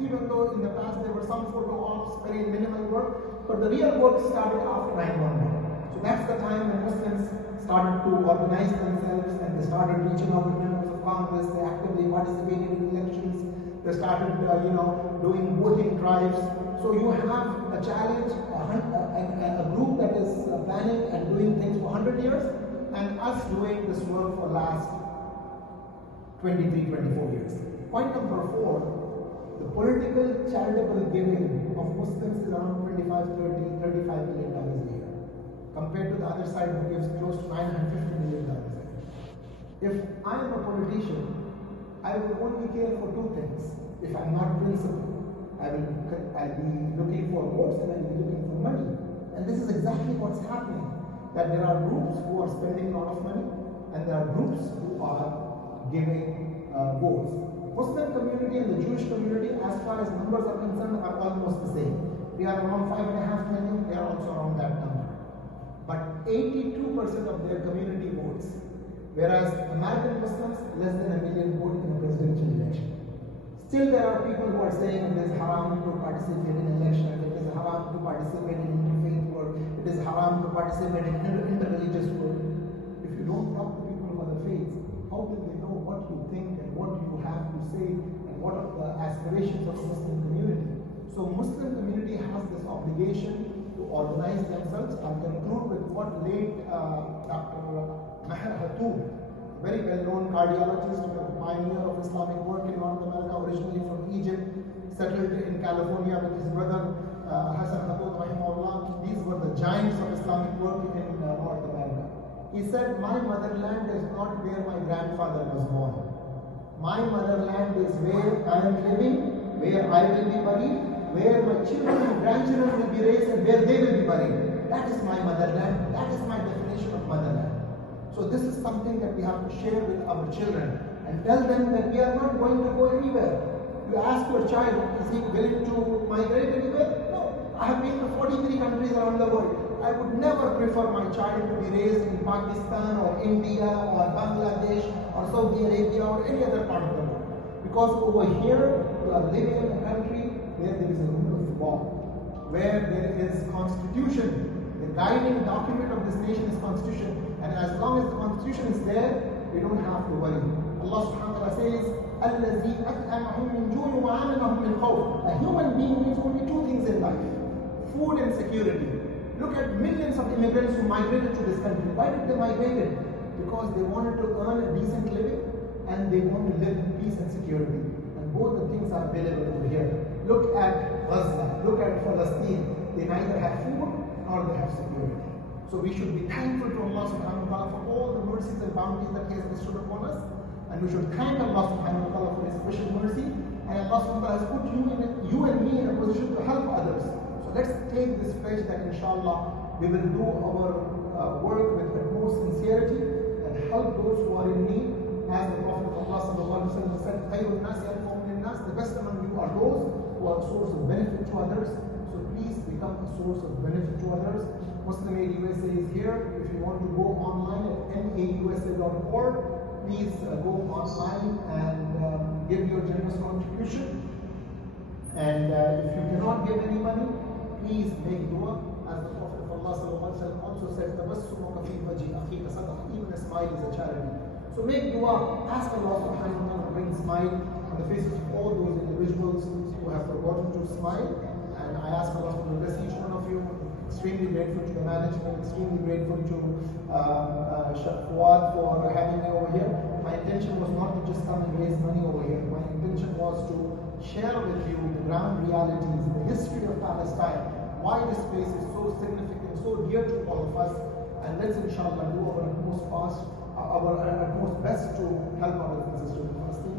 Even though in the past there were some photo ops, very minimal work, but the real work started after 9/11. So that's the time when Muslims started to organize themselves and they started reaching out to members of Congress. They actively participated in elections. They started, doing voting drives. So you have a challenge, a group that is planning and doing things for 100 years, and us doing this work for last 23, 24 years. Point number 4, the political charitable giving of Muslims is around 25, 30, $35 million a year, compared to the other side who gives close to $950 million a year. If I am a politician, I will only care for 2 things. If I'm not principled, I'll be looking for votes and I'll be looking for money. And this is exactly what's happening. That there are groups who are spending a lot of money and there are groups who are giving votes. Muslim community and the Jewish community, as far as numbers are concerned, are almost the same. We are around 5.5 million, they are also around that number. But 82% of their community votes, whereas American Muslims, less than 1 million vote in a presidential election. Still there are people who are saying it is haram to participate in elections, it is haram to participate in interfaith work, it is haram to participate in interreligious work. If you don't talk to people of other faiths, how will they know what you think and what you have to say and what are the aspirations of the Muslim community? So Muslim community has this obligation to organize themselves. I'll conclude with what late Dr. Maher Hatoum, very well-known cardiologist, a pioneer of Islamic work in North America, originally from Egypt, settled in California with his brother Hassan Hatoum rahimahullah. These were the giants of Islamic work in North America. He said, my motherland is not where my grandfather was born. My motherland is where I am living, where I will be buried, where my children and grandchildren will be raised, and where they will be buried. That is my motherland. That is my definition of motherland. So this is something that we have to share with our children and tell them that we are not going to go anywhere. You ask your child, is he willing to migrate anywhere? No. I have been to 43 countries around the world. I would never prefer my child to be raised in Pakistan or India or Bangladesh or Saudi Arabia or any other part of the world. Because over here, we are living in a country where there is a rule of law, where there is constitution. The guiding document of this nation is constitution. And as long as the constitution is there, we don't have to worry. Allah subhanahu wa ta'ala says, الَّذِي أَطْعَمَهُم مِّن جُوعٍ وَآمَنَهُم مِّن خَوْفٍ. A human being needs only 2 things in life: food and security. Look at millions of immigrants who migrated to this country. Why did they migrate? Because they wanted to earn a decent living and they want to live in peace and security. And both the things are available over here. Look at Gaza, look at Palestine. They neither have food nor they have security. So we should be thankful to Allah subhanahu wa ta'ala for all the mercies and bounties that He has bestowed upon us. And we should thank Allah subhanahu wa ta'ala for His special mercy. And Allah subhanahu wa ta'ala has put you and me in a position to help others. So let's take this pledge that inshallah we will do our work with utmost sincerity and help those who are in need. As the Prophet of Allah sallallahu alaihi wasallam said, "Khayrun nasi anfa'uhum lin-nas." The best among you are those who are a source of benefit to others. So please become a source of benefit to others. Muslim Aid USA is here. If you want to go online at mausa.org, please go online and give your generous contribution. And if you cannot give any money, please make dua. As the Prophet of Allah also said, "Tabassumuka fi wajhi akhika sadaqa." Even a smile is a charity. So make dua. Ask Allah subhanahu wa ta'ala to bring smile on the faces of all those individuals who have forgotten to smile. And I ask Allah to bless each one of you. Extremely grateful to the management, extremely grateful to Fuad for having me over here. My intention was not to just come and raise money over here. My intention was to share with you the ground realities, the history of Palestine, why this place is so significant, so dear to all of us, and let's inshallah do our utmost best to help our brothers and sisters in Palestine.